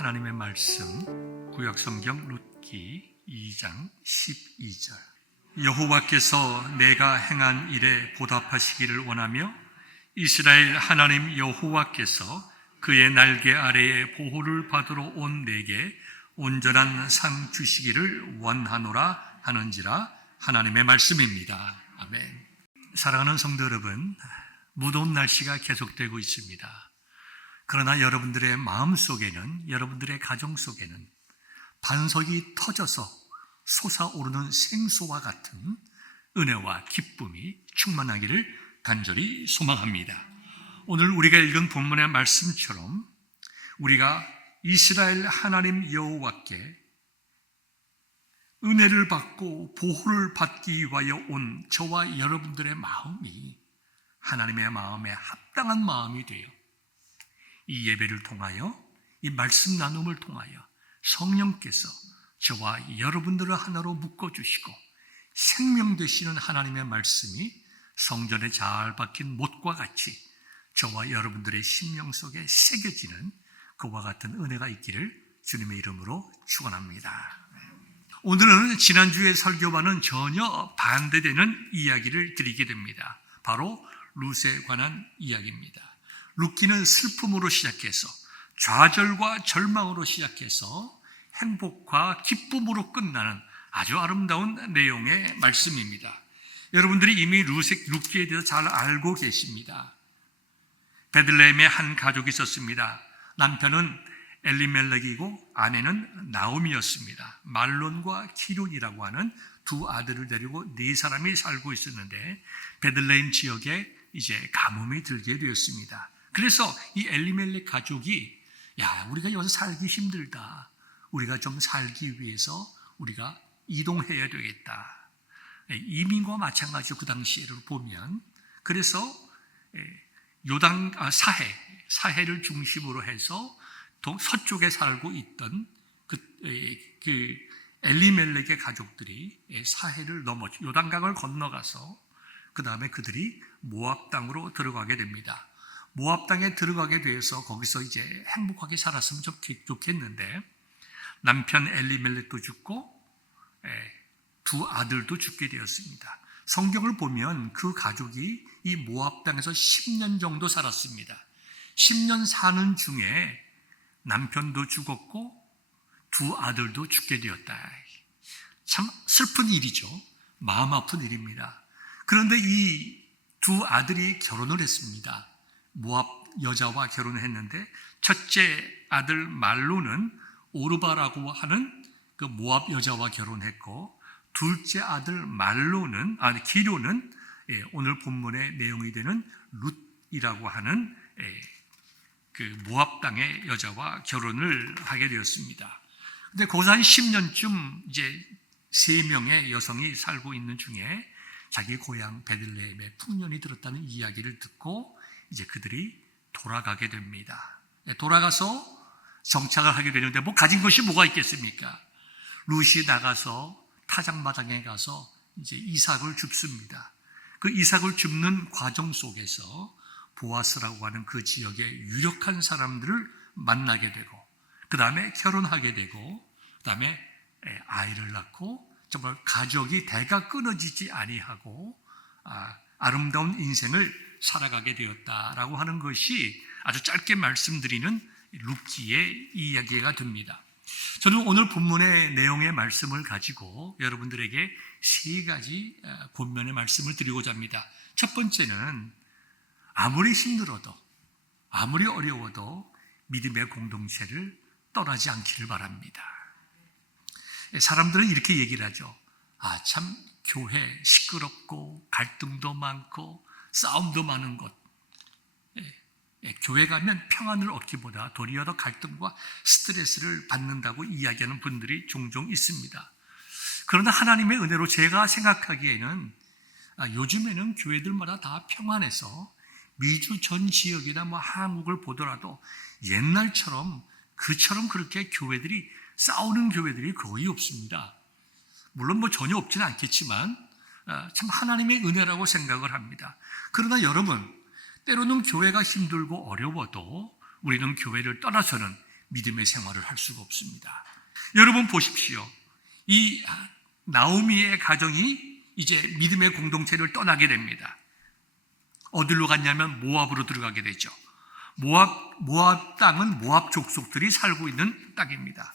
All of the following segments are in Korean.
하나님의 말씀 구약성경 룻기 2장 12절. 여호와께서 내가 행한 일에 보답하시기를 원하며 이스라엘 하나님 여호와께서 그의 날개 아래에 보호를 받으러 온 내게 온전한 상 주시기를 원하노라 하는지라. 하나님의 말씀입니다. 아멘. 사랑하는 성도 여러분, 무더운 날씨가 계속되고 있습니다. 그러나 여러분들의 마음 속에는, 여러분들의 가정 속에는 반석이 터져서 솟아오르는 생수와 같은 은혜와 기쁨이 충만하기를 간절히 소망합니다. 오늘 우리가 읽은 본문의 말씀처럼 우리가 이스라엘 하나님 여호와께 은혜를 받고 보호를 받기 위하여 온 저와 여러분들의 마음이 하나님의 마음에 합당한 마음이 되어 이 예배를 통하여, 이 말씀 나눔을 통하여 성령께서 저와 여러분들을 하나로 묶어주시고 생명 되시는 하나님의 말씀이 성전에 잘 박힌 못과 같이 저와 여러분들의 심령 속에 새겨지는 그와 같은 은혜가 있기를 주님의 이름으로 축원합니다. 오늘은 지난주의 설교와는 전혀 반대되는 이야기를 드리게 됩니다. 바로 룻에 관한 이야기입니다. 룻기는 슬픔으로 시작해서 좌절과 절망으로 시작해서 행복과 기쁨으로 끝나는 아주 아름다운 내용의 말씀입니다. 여러분들이 이미 룻기에 대해서 잘 알고 계십니다. 베들레헴에 한 가족이 있었습니다. 남편은 엘리멜렉이고 아내는 나오미였습니다. 말론과 기륜이라고 하는 두 아들을 데리고 네 사람이 살고 있었는데 베들레헴 지역에 이제 가뭄이 들게 되었습니다. 그래서 이 엘리멜렉 가족이 우리가 여기서 살기 힘들다. 우리가 좀 살기 위해서 우리가 이동해야 되겠다. 이민과 마찬가지로 그 당시에를 보면 그래서 사해를 중심으로 해서 서쪽에 살고 있던 그 엘리멜렉의 가족들이 사해를 요단강을 건너가서 그 다음에 그들이 모압 땅으로 들어가게 됩니다. 모압 땅에 들어가게 되어서 거기서 이제 행복하게 살았으면 좋겠는데 남편 엘리멜렉도 죽고 두 아들도 죽게 되었습니다. 성경을 보면 그 가족이 이 모압 땅에서 10년 정도 살았습니다. 10년 사는 중에 남편도 죽었고 두 아들도 죽게 되었다. 참 슬픈 일이죠. 마음 아픈 일입니다. 그런데 이 두 아들이 결혼을 했습니다. 모압 여자와 결혼을 했는데 첫째 아들 말로는 오르바라고 하는 그 모압 여자와 결혼했고 둘째 아들 기료는 오늘 본문의 내용이 되는 룻이라고 하는 그 모압 땅의 여자와 결혼을 하게 되었습니다. 근데 거기서 한 10년쯤 이제 3명의 여성이 살고 있는 중에 자기 고향 베들레헴에 풍년이 들었다는 이야기를 듣고 이제 그들이 돌아가게 됩니다. 돌아가서 정착을 하게 되는데 가진 것이 뭐가 있겠습니까? 룻이 나가서 타작마당에 가서 이제 이삭을 줍습니다. 그 이삭을 줍는 과정 속에서 보아스라고 하는 그 지역의 유력한 사람들을 만나게 되고 그 다음에 결혼하게 되고 그 다음에 아이를 낳고 정말 가족이 대가 끊어지지 아니하고 아름다운 인생을 살아가게 되었다라고 하는 것이 아주 짧게 말씀드리는 룻기의 이야기가 됩니다. 저는 오늘 본문의 내용의 말씀을 가지고 여러분들에게 3가지 본면의 말씀을 드리고자 합니다. 첫 번째는 아무리 힘들어도 아무리 어려워도 믿음의 공동체를 떠나지 않기를 바랍니다. 사람들은 이렇게 얘기를 하죠. 참 교회 시끄럽고 갈등도 많고 싸움도 많은 곳. 교회 가면 평안을 얻기보다 도리어 더 갈등과 스트레스를 받는다고 이야기하는 분들이 종종 있습니다. 그러나 하나님의 은혜로 제가 생각하기에는 요즘에는 교회들마다 다 평안해서 미주 전 지역이나 한국을 보더라도 옛날처럼 그처럼 그렇게 교회들이 싸우는 교회들이 거의 없습니다. 물론 전혀 없지는 않겠지만 참 하나님의 은혜라고 생각을 합니다. 그러나 여러분, 때로는 교회가 힘들고 어려워도 우리는 교회를 떠나서는 믿음의 생활을 할 수가 없습니다. 여러분 보십시오. 이 나오미의 가정이 이제 믿음의 공동체를 떠나게 됩니다. 어디로 갔냐면 모압으로 들어가게 되죠. 모압 땅은 모압 족속들이 살고 있는 땅입니다.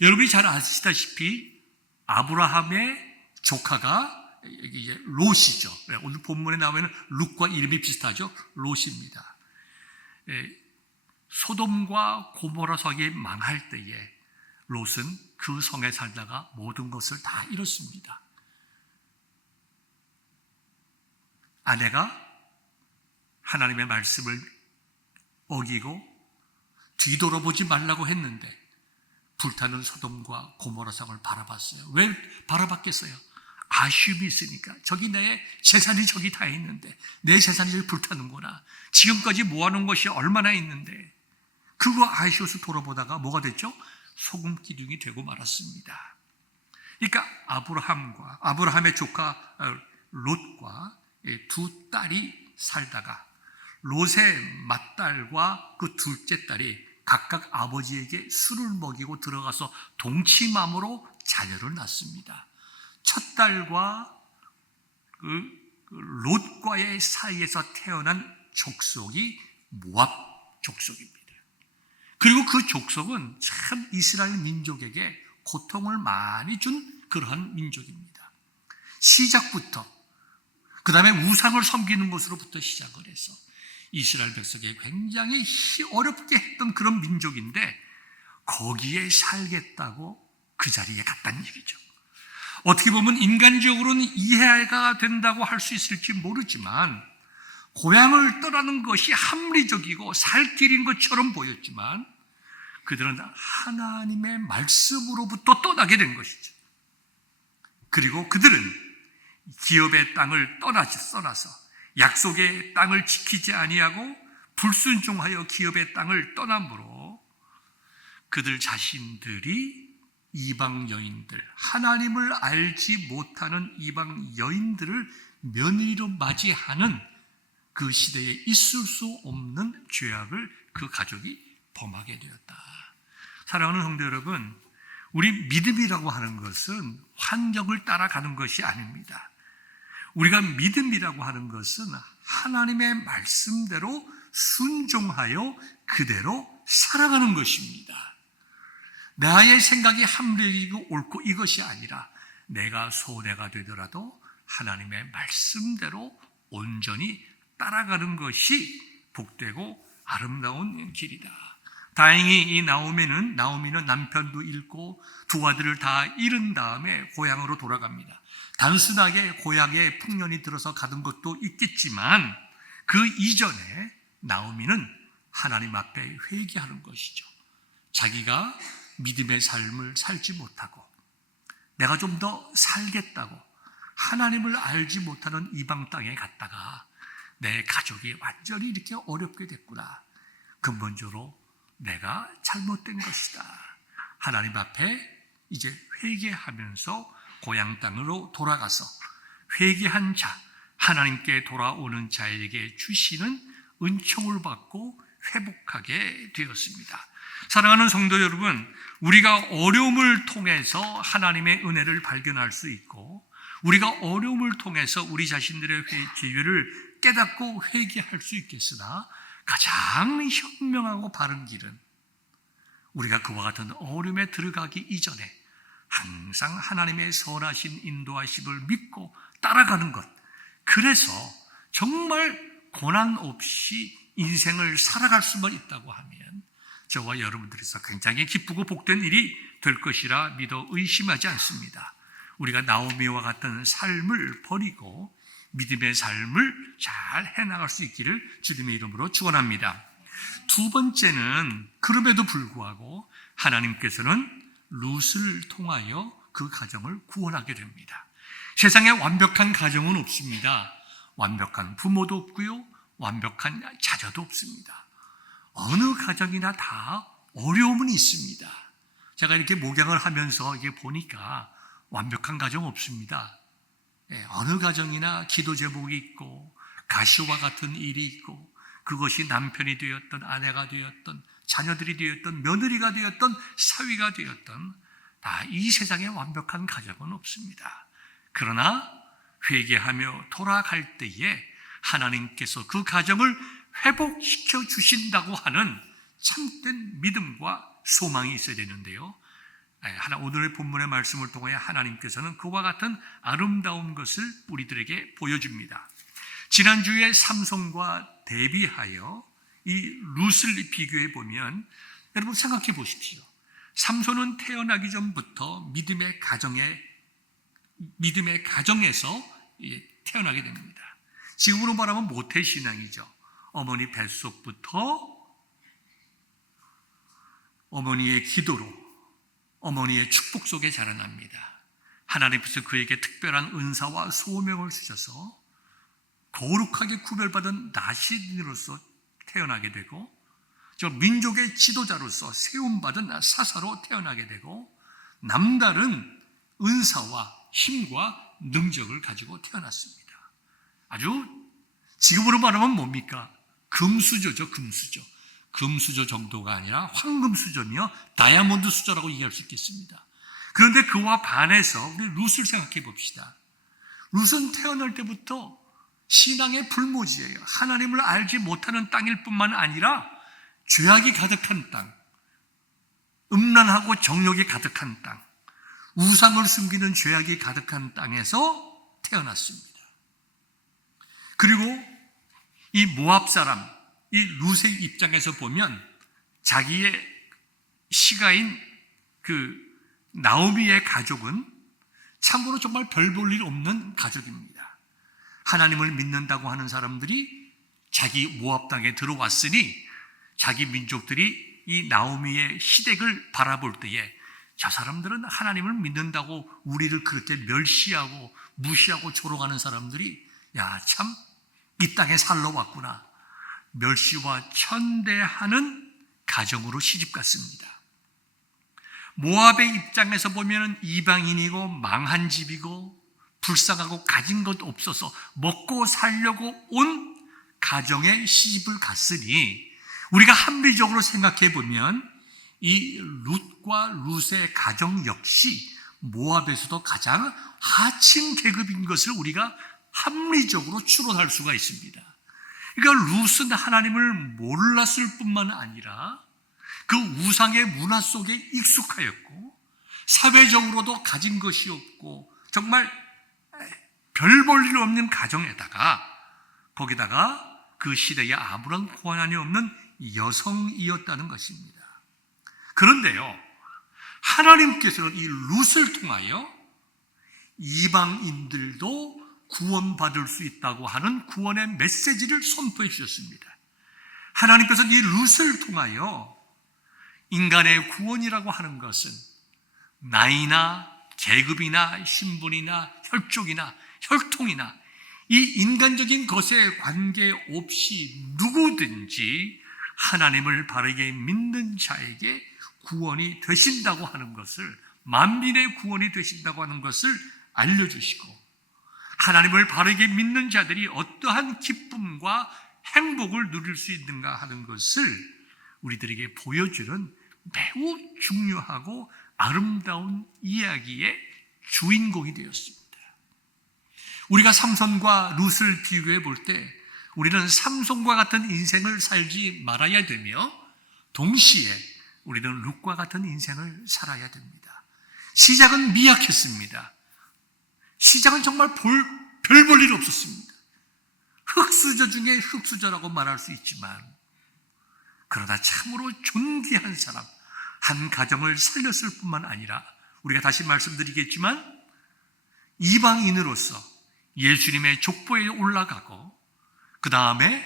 여러분이 잘 아시다시피 아브라함의 조카가 이게 롯이죠. 오늘 본문에 나오면 룻과 이름이 비슷하죠. 롯입니다. 소돔과 고모라 성이 망할 때에 롯은 그 성에 살다가 모든 것을 다 잃었습니다. 아내가 하나님의 말씀을 어기고 뒤돌아보지 말라고 했는데 불타는 소돔과 고모라 성을 바라봤어요. 왜 바라봤겠어요? 아쉬움이 있으니까. 저기 내 재산이 저기 다 있는데 내 재산이 저기 불타는구나. 지금까지 모아놓은 것이 얼마나 있는데 그거 아쉬워서 돌아보다가 뭐가 됐죠? 소금 기둥이 되고 말았습니다. 그러니까 아브라함의 조카 롯과 두 딸이 살다가 롯의 맏딸과 그 둘째 딸이 각각 아버지에게 술을 먹이고 들어가서 동치맘으로 자녀를 낳습니다. 첫 딸과 롯과의 사이에서 태어난 족속이 모압 족속입니다. 그리고 그 족속은 참 이스라엘 민족에게 고통을 많이 준 그러한 민족입니다. 시작부터, 그 다음에 우상을 섬기는 것으로부터 시작을 해서 이스라엘 백성에게 굉장히 어렵게 했던 그런 민족인데 거기에 살겠다고 그 자리에 갔다는 얘기죠. 어떻게 보면 인간적으로는 이해가 된다고 할 수 있을지 모르지만 고향을 떠나는 것이 합리적이고 살 길인 것처럼 보였지만 그들은 하나님의 말씀으로부터 떠나게 된 것이죠. 그리고 그들은 기업의 땅을 떠나서 약속의 땅을 지키지 아니하고 불순종하여 기업의 땅을 떠남으로 그들 자신들이 이방 여인들, 하나님을 알지 못하는 이방 여인들을 며느리로 맞이하는 그 시대에 있을 수 없는 죄악을 그 가족이 범하게 되었다. 사랑하는 성도 여러분, 우리 믿음이라고 하는 것은 환경을 따라가는 것이 아닙니다. 우리가 믿음이라고 하는 것은 하나님의 말씀대로 순종하여 그대로 살아가는 것입니다. 나의 생각이 합리적이고 옳고 이것이 아니라 내가 손해가 되더라도 하나님의 말씀대로 온전히 따라가는 것이 복되고 아름다운 길이다. 다행히 이 나오미는 남편도 잃고 두 아들을 다 잃은 다음에 고향으로 돌아갑니다. 단순하게 고향에 풍년이 들어서 가는 것도 있겠지만 그 이전에 나오미는 하나님 앞에 회개하는 것이죠. 자기가 믿음의 삶을 살지 못하고 내가 좀 더 살겠다고 하나님을 알지 못하는 이방 땅에 갔다가 내 가족이 완전히 이렇게 어렵게 됐구나. 근본적으로 내가 잘못된 것이다. 하나님 앞에 이제 회개하면서 고향 땅으로 돌아가서 회개한 자, 하나님께 돌아오는 자에게 주시는 은총을 받고 회복하게 되었습니다. 사랑하는 성도 여러분, 우리가 어려움을 통해서 하나님의 은혜를 발견할 수 있고 우리가 어려움을 통해서 우리 자신들의 죄를 깨닫고 회개할 수 있겠으나 가장 현명하고 바른 길은 우리가 그와 같은 어려움에 들어가기 이전에 항상 하나님의 선하신 인도하심을 믿고 따라가는 것. 그래서 정말 고난 없이 인생을 살아갈 수만 있다고 하면 저와 여러분들에서 굉장히 기쁘고 복된 일이 될 것이라 믿어 의심하지 않습니다. 우리가 나오미와 같은 삶을 버리고 믿음의 삶을 잘 해나갈 수 있기를 주님의 이름으로 축원합니다. 두 번째는 그럼에도 불구하고 하나님께서는 룻을 통하여 그 가정을 구원하게 됩니다. 세상에 완벽한 가정은 없습니다. 완벽한 부모도 없고요, 완벽한 자녀도 없습니다. 어느 가정이나 다 어려움은 있습니다. 제가 이렇게 목양을 하면서 이게 보니까 완벽한 가정 없습니다. 어느 가정이나 기도 제목이 있고 가시와 같은 일이 있고 그것이 남편이 되었던 아내가 되었던 자녀들이 되었던, 며느리가 되었던, 사위가 되었던, 다 이 세상에 완벽한 가정은 없습니다. 그러나 회개하며 돌아갈 때에 하나님께서 그 가정을 회복시켜 주신다고 하는 참된 믿음과 소망이 있어야 되는데요. 오늘의 본문의 말씀을 통하여 하나님께서는 그와 같은 아름다운 것을 우리들에게 보여줍니다. 지난주에 삼손과 대비하여 이 룻을 비교해 보면 여러분 생각해 보십시오. 삼손은 태어나기 전부터 믿음의 가정에서 태어나게 됩니다. 지금으로 말하면 모태신앙이죠. 어머니 뱃속부터 어머니의 기도로, 어머니의 축복 속에 자라납니다. 하나님께서 그에게 특별한 은사와 소명을 주셔서 거룩하게 구별받은 나시인으로서 태어나게 되고, 저 민족의 지도자로서 세움받은 사사로 태어나게 되고, 남다른 은사와 힘과 능력을 가지고 태어났습니다. 아주 지금으로 말하면 뭡니까? 금수저죠, 금수저. 금수저 정도가 아니라 황금수저며 다이아몬드 수저라고 얘기할 수 있겠습니다. 그런데 그와 반해서 우리 룻을 생각해 봅시다. 룻은 태어날 때부터 신앙의 불모지예요. 하나님을 알지 못하는 땅일 뿐만 아니라 죄악이 가득한 땅, 음란하고 정욕이 가득한 땅, 우상을 숨기는 죄악이 가득한 땅에서 태어났습니다. 그리고 이 모압 사람, 이 룻의 입장에서 보면 자기의 시가인 그 나오미의 가족은 참으로 정말 별 볼 일 없는 가족입니다. 하나님을 믿는다고 하는 사람들이 자기 모압 땅에 들어왔으니 자기 민족들이 이 나오미의 시댁을 바라볼 때에 저 사람들은 하나님을 믿는다고 우리를 그렇게 멸시하고 무시하고 조롱하는 사람들이 야, 참 이 땅에 살러 왔구나. 멸시와 천대하는 가정으로 시집갔습니다. 모압의 입장에서 보면 이방인이고 망한 집이고 불쌍하고 가진 것 없어서 먹고 살려고 온 가정에 시집을 갔으니 우리가 합리적으로 생각해 보면 이 룻과 룻의 가정 역시 모압에서도 가장 하층 계급인 것을 우리가 합리적으로 추론할 수가 있습니다. 그러니까 룻은 하나님을 몰랐을 뿐만 아니라 그 우상의 문화 속에 익숙하였고 사회적으로도 가진 것이 없고 정말 별 볼 일 없는 가정에다가 거기다가 그 시대에 아무런 권한이 없는 여성이었다는 것입니다. 그런데요, 하나님께서는 이 룻을 통하여 이방인들도 구원받을 수 있다고 하는 구원의 메시지를 선포해 주셨습니다. 하나님께서는 이 룻을 통하여 인간의 구원이라고 하는 것은 나이나 계급이나 신분이나 혈족이나 혈통이나 이 인간적인 것에 관계없이 누구든지 하나님을 바르게 믿는 자에게 구원이 되신다고 하는 것을, 만민의 구원이 되신다고 하는 것을 알려주시고, 하나님을 바르게 믿는 자들이 어떠한 기쁨과 행복을 누릴 수 있는가 하는 것을 우리들에게 보여주는 매우 중요하고 아름다운 이야기의 주인공이 되었습니다. 우리가 삼손과 룻을 비교해 볼 때 우리는 삼손과 같은 인생을 살지 말아야 되며 동시에 우리는 룻과 같은 인생을 살아야 됩니다. 시작은 미약했습니다. 시작은 정말 별 볼 일 없었습니다. 흙수저 중에 흙수저라고 말할 수 있지만 그러나 참으로 존귀한 사람, 한 가정을 살렸을 뿐만 아니라 우리가 다시 말씀드리겠지만 이방인으로서 예수님의 족보에 올라가고 그 다음에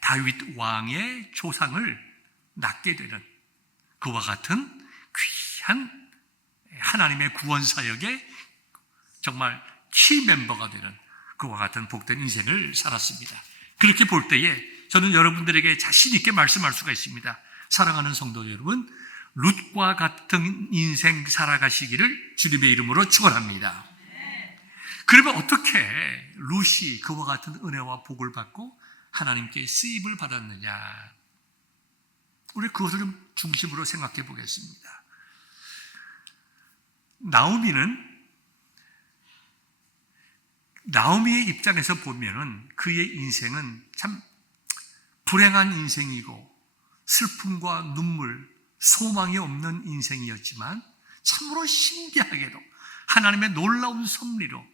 다윗 왕의 조상을 낳게 되는 그와 같은 귀한 하나님의 구원 사역의 정말 키 멤버가 되는 그와 같은 복된 인생을 살았습니다. 그렇게 볼 때에 저는 여러분들에게 자신 있게 말씀할 수가 있습니다. 사랑하는 성도 여러분, 룻과 같은 인생 살아가시기를 주님의 이름으로 축원합니다. 그러면 어떻게 룻이 그와 같은 은혜와 복을 받고 하나님께 쓰임을 받았느냐? 우리 그것을 좀 중심으로 생각해 보겠습니다. 나오미의 입장에서 보면은 그의 인생은 참 불행한 인생이고 슬픔과 눈물, 소망이 없는 인생이었지만 참으로 신기하게도 하나님의 놀라운 섭리로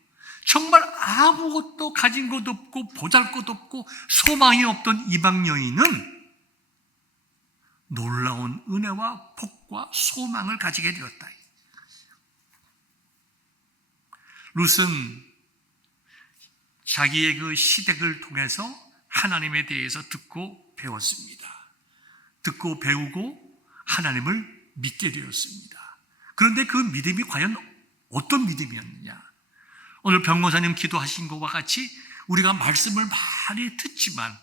정말 아무것도 가진 것 없고 보잘것 없고 소망이 없던 이방 여인은 놀라운 은혜와 복과 소망을 가지게 되었다. 룻은 자기의 그 시댁을 통해서 하나님에 대해서 듣고 배웠습니다. 듣고 배우고 하나님을 믿게 되었습니다. 그런데 그 믿음이 과연 어떤 믿음이었느냐? 오늘 병고사님 기도하신 것과 같이 우리가 말씀을 많이 듣지만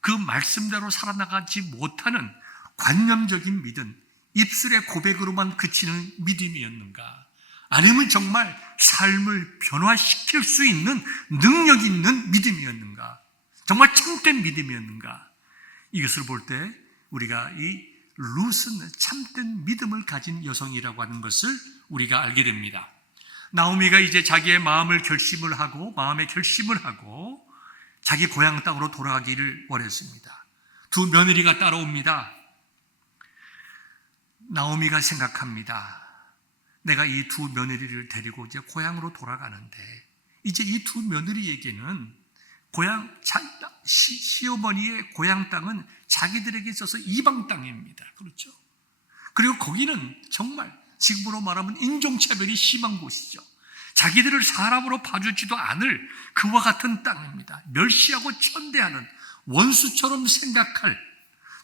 그 말씀대로 살아나가지 못하는 관념적인 믿음, 입술의 고백으로만 그치는 믿음이었는가? 아니면 정말 삶을 변화시킬 수 있는 능력 있는 믿음이었는가? 정말 참된 믿음이었는가? 이것을 볼 때 우리가 이 룻은 참된 믿음을 가진 여성이라고 하는 것을 우리가 알게 됩니다. 나오미가 이제 자기의 마음의 결심을 하고 자기 고향 땅으로 돌아가기를 원했습니다. 두 며느리가 따라옵니다. 나오미가 생각합니다. 내가 이 두 며느리를 데리고 이제 고향으로 돌아가는데 이제 이 두 며느리에게는 시어머니의 고향 땅은 자기들에게 있어서 이방 땅입니다. 그렇죠? 그리고 거기는 정말 지금으로 말하면 인종차별이 심한 곳이죠. 자기들을 사람으로 봐주지도 않을 그와 같은 땅입니다. 멸시하고 천대하는 원수처럼 생각할,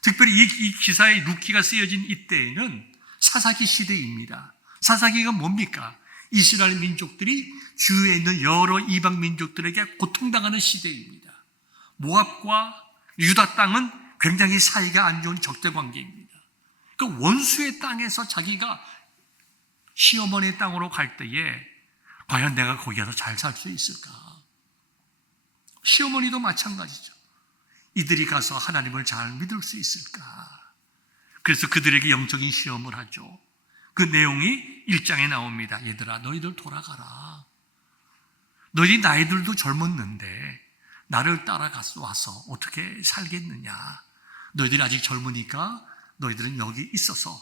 특별히 이 기사에 룻기가 쓰여진 이때에는 사사기 시대입니다. 사사기가 뭡니까? 이스라엘 민족들이 주위에 있는 여러 이방 민족들에게 고통당하는 시대입니다. 모압과 유다 땅은 굉장히 사이가 안 좋은 적대관계입니다. 그 원수의 땅에서 자기가 시어머니의 땅으로 갈 때에 과연 내가 거기 가서 잘 살 수 있을까? 시어머니도 마찬가지죠. 이들이 가서 하나님을 잘 믿을 수 있을까? 그래서 그들에게 영적인 시험을 하죠. 그 내용이 1장에 나옵니다. 얘들아, 너희들 돌아가라. 너희 나이들도 젊었는데 나를 따라가서 와서 어떻게 살겠느냐? 너희들이 아직 젊으니까 너희들은 여기 있어서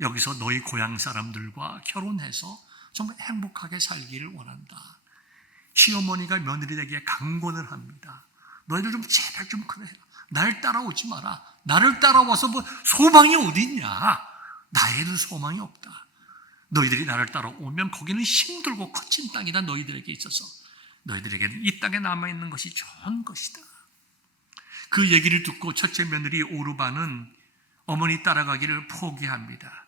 여기서 너희 고향 사람들과 결혼해서 정말 행복하게 살기를 원한다. 시어머니가 며느리에게 강권을 합니다. 너희들 좀 제발 좀 그래. 날 따라오지 마라. 나를 따라와서 뭐 소망이 어디 있냐? 나에는 소망이 없다. 너희들이 나를 따라오면 거기는 힘들고 거친 땅이다. 너희들에게 있어서 너희들에게는 이 땅에 남아있는 것이 좋은 것이다. 그 얘기를 듣고 첫째 며느리 오르바는 어머니 따라가기를 포기합니다.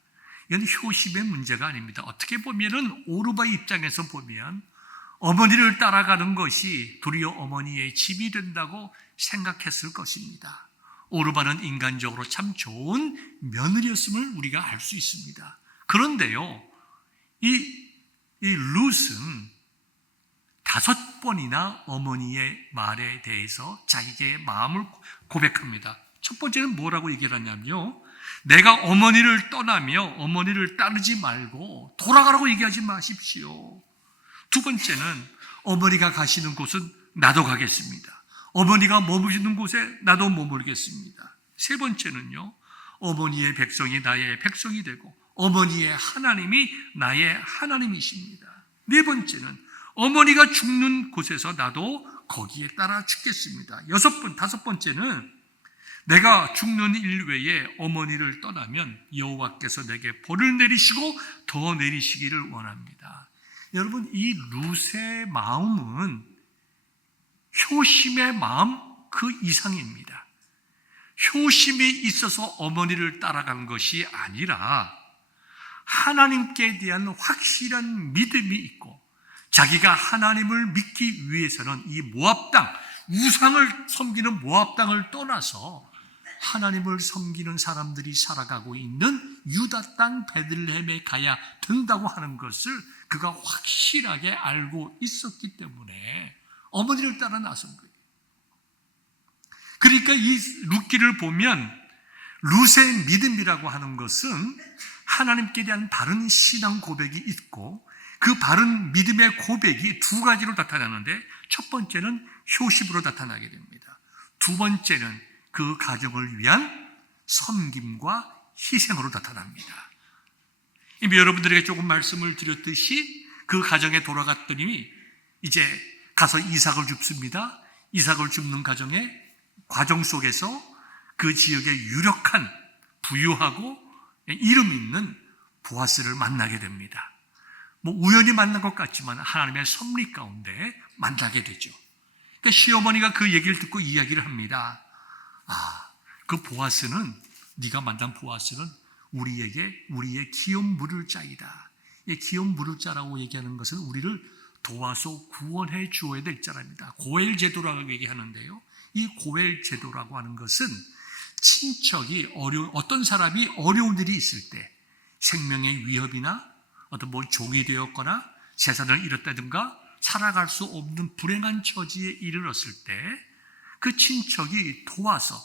이건 효심의 문제가 아닙니다. 어떻게 보면은 오르바 입장에서 보면 어머니를 따라가는 것이 도리어 어머니의 집이 된다고 생각했을 것입니다. 오르바는 인간적으로 참 좋은 며느리였음을 우리가 알 수 있습니다. 그런데요, 이 룻은 5번이나 어머니의 말에 대해서 자기의 마음을 고백합니다. 첫 번째는 뭐라고 얘기를 하냐면요, 내가 어머니를 떠나며 어머니를 따르지 말고 돌아가라고 얘기하지 마십시오. 두 번째는 어머니가 가시는 곳은 나도 가겠습니다. 어머니가 머무시는 곳에 나도 머물겠습니다. 세 번째는요, 어머니의 백성이 나의 백성이 되고 어머니의 하나님이 나의 하나님이십니다. 네 번째는 어머니가 죽는 곳에서 나도 거기에 따라 죽겠습니다. 다섯 번째는 내가 죽는 일 외에 어머니를 떠나면 여호와께서 내게 벌을 내리시고 더 내리시기를 원합니다. 여러분, 이 룻의 마음은 효심의 마음 그 이상입니다. 효심이 있어서 어머니를 따라간 것이 아니라 하나님께 대한 확실한 믿음이 있고 자기가 하나님을 믿기 위해서는 이 모압 땅, 우상을 섬기는 모압 땅을 떠나서 하나님을 섬기는 사람들이 살아가고 있는 유다 땅 베들레헴에 가야 된다고 하는 것을 그가 확실하게 알고 있었기 때문에 어머니를 따라 나선 거예요. 그러니까 이 룻기를 보면 룻의 믿음이라고 하는 것은 하나님께 대한 바른 신앙 고백이 있고, 그 바른 믿음의 고백이 두 가지로 나타나는데, 첫 번째는 효십으로 나타나게 됩니다. 두 번째는 그 가정을 위한 섬김과 희생으로 나타납니다. 이미 여러분들에게 조금 말씀을 드렸듯이 그 가정에 돌아갔더니 이제 가서 이삭을 줍습니다. 이삭을 줍는 과정 속에서 그 지역의 유력한 부유하고 이름 있는 보아스를 만나게 됩니다. 우연히 만난 것 같지만 하나님의 섭리 가운데 만나게 되죠. 그러니까 시어머니가 그 얘기를 듣고 이야기를 합니다. 그 보아스는, 네가 만난 보아스는 우리의 기업 물을 자이다. 이 기업 물을 자라고 얘기하는 것은 우리를 도와서 구원해 주어야 될 자랍니다. 고엘 제도라고 얘기하는데요. 이 고엘 제도라고 하는 것은 친척이 어떤 사람이 어려운 일이 있을 때, 생명의 위협이나 어떤 종이 되었거나 재산을 잃었다든가 살아갈 수 없는 불행한 처지에 이르렀을 때 그 친척이 도와서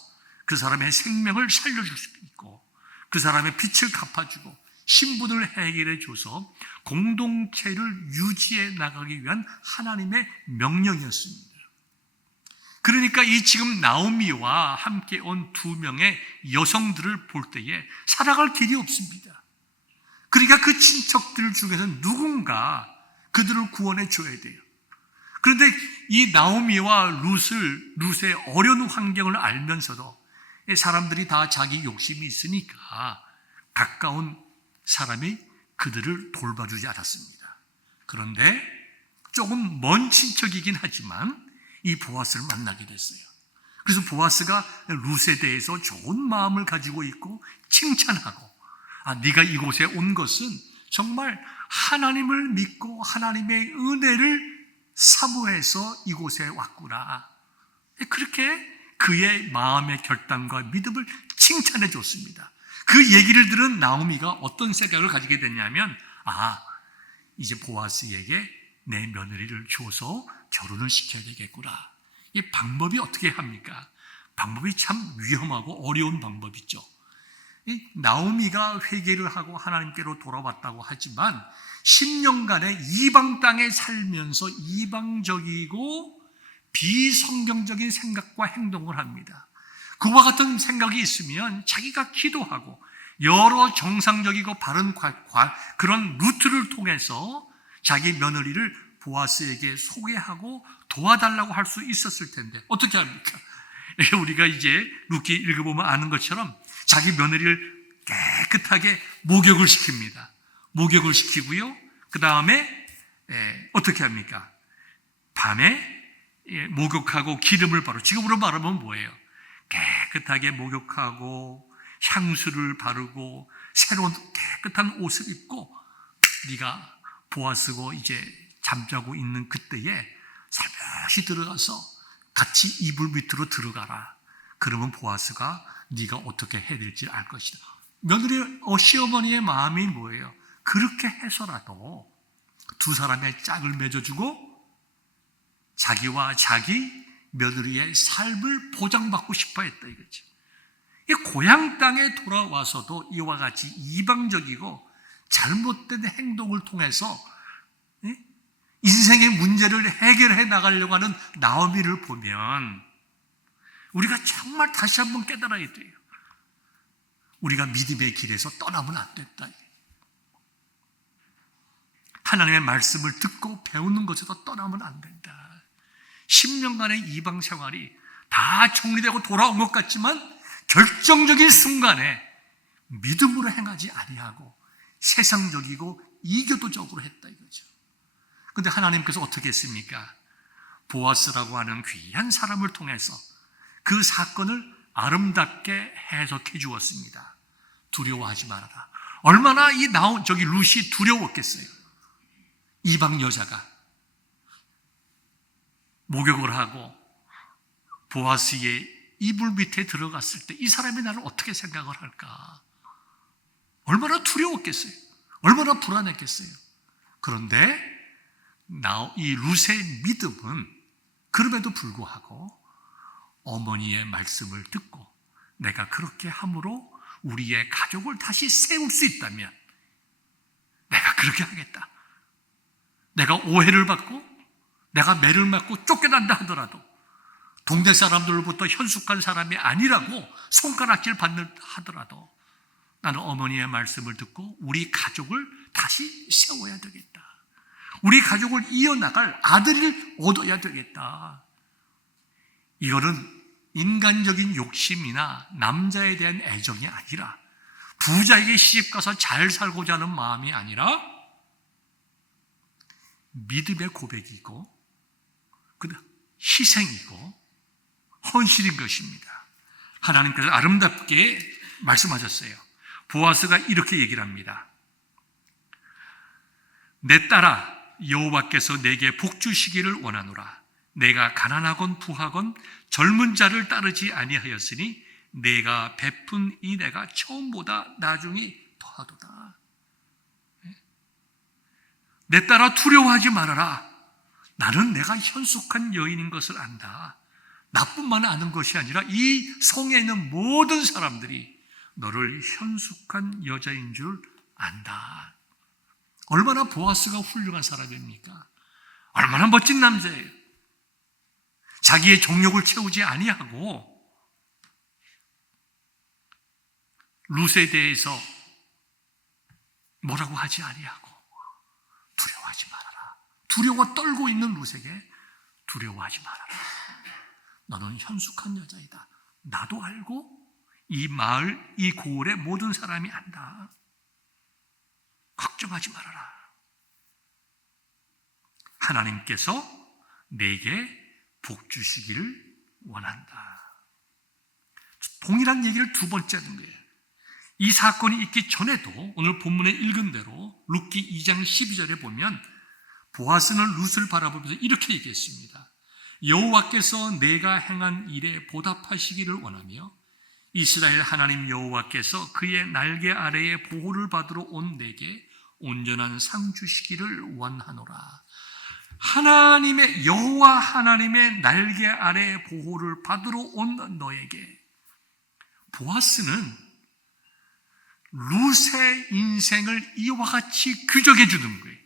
그 사람의 생명을 살려줄 수 있고, 그 사람의 빚을 갚아주고 신분을 해결해 줘서 공동체를 유지해 나가기 위한 하나님의 명령이었습니다. 그러니까 이 지금 나오미와 함께 온 두 명의 여성들을 볼 때에 살아갈 길이 없습니다. 그러니까 그 친척들 중에서 누군가 그들을 구원해 줘야 돼요. 그런데 이 나오미와 룻의 어려운 환경을 알면서도 사람들이 다 자기 욕심이 있으니까 가까운 사람이 그들을 돌봐주지 않았습니다. 그런데 조금 먼 친척이긴 하지만 이 보아스를 만나게 됐어요. 그래서 보아스가 룻에 대해서 좋은 마음을 가지고 있고 칭찬하고, 네가 이곳에 온 것은 정말 하나님을 믿고 하나님의 은혜를 사모해서 이곳에 왔구나. 그렇게 그의 마음의 결단과 믿음을 칭찬해 줬습니다. 그 얘기를 들은 나오미가 어떤 생각을 가지게 됐냐면, 이제 보아스에게 내 며느리를 줘서 결혼을 시켜야 되겠구나. 이 방법이 어떻게 합니까? 방법이 참 위험하고 어려운 방법이죠. 나오미가 회개를 하고 하나님께로 돌아왔다고 하지만 10년간의 이방 땅에 살면서 이방적이고 비성경적인 생각과 행동을 합니다. 그와 같은 생각이 있으면 자기가 기도하고 여러 정상적이고 바른 그런 루트를 통해서 자기 며느리를 보아스에게 소개하고 도와달라고 할 수 있었을 텐데 어떻게 합니까? 우리가 이제 룻기 읽어보면 아는 것처럼 자기 며느리를 깨끗하게 목욕을 시킵니다. 목욕을 시키고요. 그 다음에 어떻게 합니까? 밤에 목욕하고 기름을 바르고, 지금으로 말하면 뭐예요? 깨끗하게 목욕하고 향수를 바르고 새로운 깨끗한 옷을 입고 네가 보아스고 이제 잠자고 있는 그때에 살며시 들어가서 같이 이불 밑으로 들어가라. 그러면 보아스가 네가 어떻게 해야 될지 알 것이다. 며느리 시어머니의 마음이 뭐예요? 그렇게 해서라도 두 사람의 짝을 맺어주고 자기와 자기 며느리의 삶을 보장받고 싶어 했다 이거죠. 이 고향 땅에 돌아와서도 이와 같이 이방적이고 잘못된 행동을 통해서 인생의 문제를 해결해 나가려고 하는 나오미를 보면 우리가 정말 다시 한번 깨달아야 돼요. 우리가 믿음의 길에서 떠나면 안 된다. 하나님의 말씀을 듣고 배우는 것에서 떠나면 안 된다. 10년간의 이방 생활이 다 정리되고 돌아온 것 같지만 결정적인 순간에 믿음으로 행하지 아니하고 세상적이고 이교도적으로 했다 이거죠. 그런데 하나님께서 어떻게 했습니까? 보아스라고 하는 귀한 사람을 통해서 그 사건을 아름답게 해석해 주었습니다. 두려워하지 말아라. 얼마나 룻이 두려웠겠어요. 이방 여자가 목욕을 하고 보아스의 이불 밑에 들어갔을 때 이 사람이 나를 어떻게 생각을 할까? 얼마나 두려웠겠어요. 얼마나 불안했겠어요. 그런데 이 룻의 믿음은 그럼에도 불구하고 어머니의 말씀을 듣고 내가 그렇게 함으로 우리의 가족을 다시 세울 수 있다면 내가 그렇게 하겠다. 내가 오해를 받고 내가 매를 맞고 쫓겨난다 하더라도 동네 사람들로부터 현숙한 사람이 아니라고 손가락질 받는 하더라도 나는 어머니의 말씀을 듣고 우리 가족을 다시 세워야 되겠다. 우리 가족을 이어나갈 아들을 얻어야 되겠다. 이거는 인간적인 욕심이나 남자에 대한 애정이 아니라 부자에게 시집가서 잘 살고자 하는 마음이 아니라 믿음의 고백이고 희생이고 헌신인 것입니다. 하나님께서 아름답게 말씀하셨어요. 보아스가 이렇게 얘기를 합니다. 내 딸아, 여호와께서 내게 복 주시기를 원하노라. 내가 가난하건 부하건 젊은 자를 따르지 아니하였으니 내가 베푼 이 내가 처음보다 나중에 더하도다. 내 딸아, 두려워하지 말아라. 나는 내가 현숙한 여인인 것을 안다. 나뿐만 아는 것이 아니라 이 성에 있는 모든 사람들이 너를 현숙한 여자인 줄 안다. 얼마나 보아스가 훌륭한 사람입니까? 얼마나 멋진 남자예요. 자기의 정욕을 채우지 아니하고 룻에 대해서 뭐라고 하지 아니하고 두려워하지 말아라. 두려워 떨고 있는 룻에게 두려워하지 말아라. 너는 현숙한 여자이다. 나도 알고 이 마을, 이 고을의 모든 사람이 안다. 걱정하지 말아라. 하나님께서 내게 복 주시기를 원한다. 동일한 얘기를 두 번째 하는 거예요. 이 사건이 있기 전에도 오늘 본문에 읽은 대로 룻기 2장 12절에 보면 보아스는 룻을 바라보면서 이렇게 얘기했습니다. 여호와께서 내가 행한 일에 보답하시기를 원하며 이스라엘 하나님 여호와께서 그의 날개 아래에 보호를 받으러 온 내게 온전한 상 주시기를 원하노라. 하나님의 여호와 하나님의 날개 아래 보호를 받으러 온 너에게 보아스는 룻의 인생을 이와 같이 규정해 주는 거예요.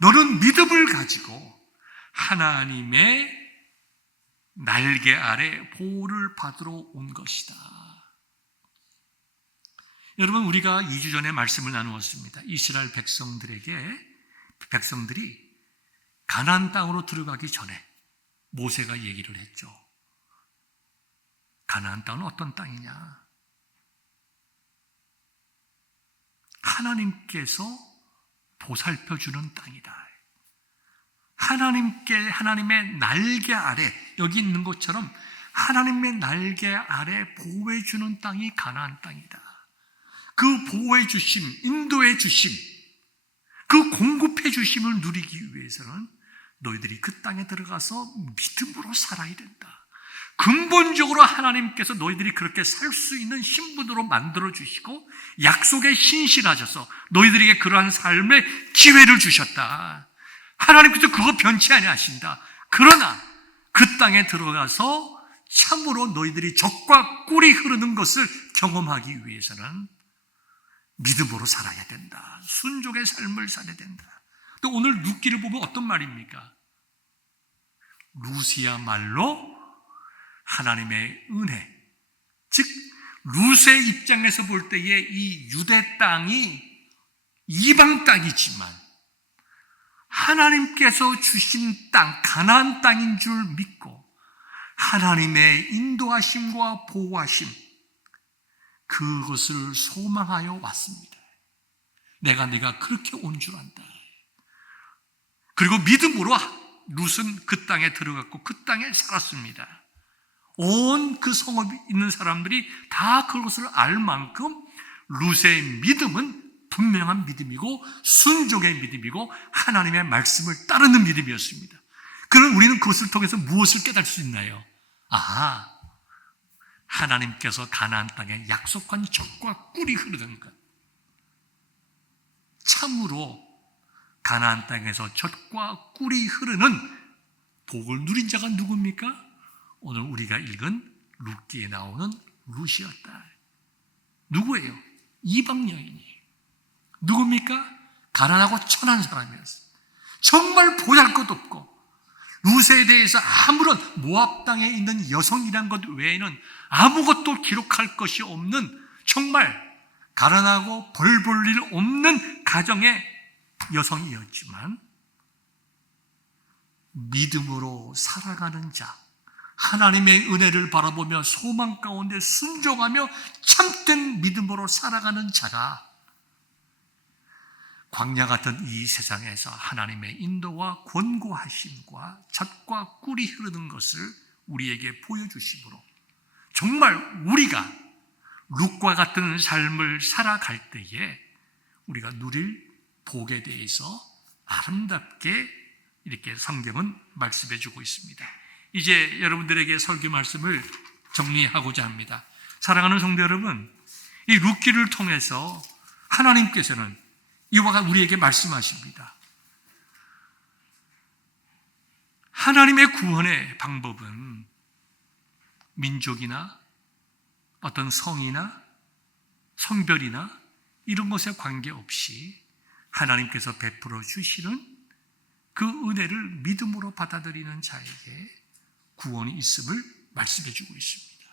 너는 믿음을 가지고 하나님의 날개 아래 보호를 받으러 온 것이다. 여러분, 우리가 2주 전에 말씀을 나누었습니다. 이스라엘 백성들이 가나안 땅으로 들어가기 전에 모세가 얘기를 했죠. 가나안 땅은 어떤 땅이냐? 하나님께서 보살펴 주는 땅이다. 하나님의 날개 아래, 여기 있는 것처럼 하나님의 날개 아래 보호해 주는 땅이 가나안 땅이다. 그 보호해 주심, 인도해 주심, 그 공급해 주심을 누리기 위해서는 너희들이 그 땅에 들어가서 믿음으로 살아야 된다. 근본적으로 하나님께서 너희들이 그렇게 살 수 있는 신분으로 만들어 주시고 약속에 신실하셔서 너희들에게 그러한 삶의 기회를 주셨다. 하나님께서 그거 변치 아니하신다. 그러나 그 땅에 들어가서 참으로 너희들이 젖과 꿀이 흐르는 것을 경험하기 위해서는 믿음으로 살아야 된다. 순종의 삶을 살아야 된다. 또 오늘 룻기를 보면 어떤 말입니까? 룻이야말로 하나님의 은혜, 즉 룻의 입장에서 볼 때에 이 유대 땅이 이방 땅이지만 하나님께서 주신 땅, 가나안 땅인 줄 믿고 하나님의 인도하심과 보호하심, 그것을 소망하여 왔습니다. 내가 그렇게 온 줄 안다. 그리고 믿음으로 룻은 그 땅에 들어갔고 그 땅에 살았습니다. 온 그 성읍에 있는 사람들이 다 그것을 알 만큼 룻의 믿음은 분명한 믿음이고 순종의 믿음이고 하나님의 말씀을 따르는 믿음이었습니다. 그럼 우리는 그것을 통해서 무엇을 깨달을 수 있나요? 하나님께서 가나안 땅에 약속한 젖과 꿀이 흐르는 것. 참으로 가나안 땅에서 젖과 꿀이 흐르는 복을 누린 자가 누굽니까? 오늘 우리가 읽은 룻기에 나오는 룻이었다. 누구예요? 이방 여인이. 누굽니까? 가난하고 천한 사람이었어요. 정말 보잘것없고 룻에 대해서 아무런 모압 땅에 있는 여성이란 것 외에는 아무것도 기록할 것이 없는 정말 가난하고 벌 볼 일 없는 가정의 여성이었지만 믿음으로 살아가는 자, 하나님의 은혜를 바라보며 소망 가운데 순종하며 참된 믿음으로 살아가는 자가 광야 같은 이 세상에서 하나님의 인도와 권고하심과 젖과 꿀이 흐르는 것을 우리에게 보여주심으로 정말 우리가 룻과 같은 삶을 살아갈 때에 우리가 누릴 복에 대해서 아름답게 이렇게 성경은 말씀해 주고 있습니다. 이제 여러분들에게 설교 말씀을 정리하고자 합니다. 사랑하는 성도 여러분, 이 룻기를 통해서 하나님께서는 이와 같이 우리에게 말씀하십니다. 하나님의 구원의 방법은 민족이나 어떤 성이나 성별이나 이런 것에 관계없이 하나님께서 베풀어 주시는 그 은혜를 믿음으로 받아들이는 자에게 구원이 있음을 말씀해 주고 있습니다.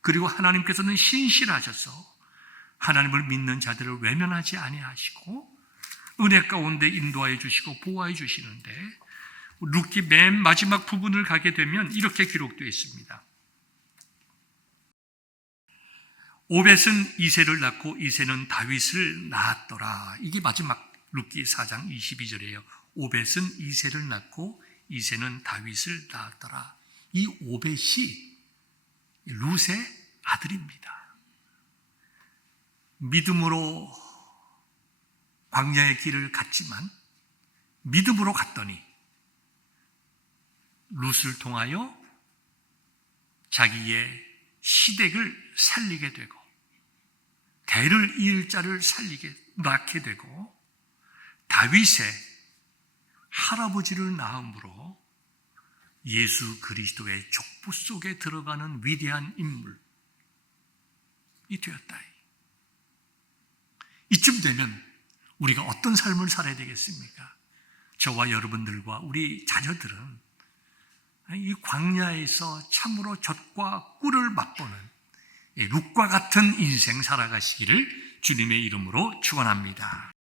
그리고 하나님께서는 신실하셔서 하나님을 믿는 자들을 외면하지 아니하시고 은혜 가운데 인도하여 주시고 보호해 주시는데 룻기 맨 마지막 부분을 가게 되면 이렇게 기록되어 있습니다. 오벳은 이새를 낳고 이새는 다윗을 낳았더라. 이게 마지막 룻기 4장 22절이에요. 오벳은 이새를 낳고 이새는 다윗을 낳았더라. 이 오벳이 룻의 아들입니다. 믿음으로 광야의 길을 갔지만 믿음으로 갔더니 룻을 통하여 자기의 시댁을 살리게 되고 대를 이을 자를 낳게 되고 다윗의 할아버지를 낳음으로 예수 그리스도의 족보 속에 들어가는 위대한 인물이 되었다. 이쯤 되면 우리가 어떤 삶을 살아야 되겠습니까? 저와 여러분들과 우리 자녀들은 이 광야에서 참으로 젖과 꿀을 맛보는 룻과 같은 인생 살아가시기를 주님의 이름으로 축원합니다.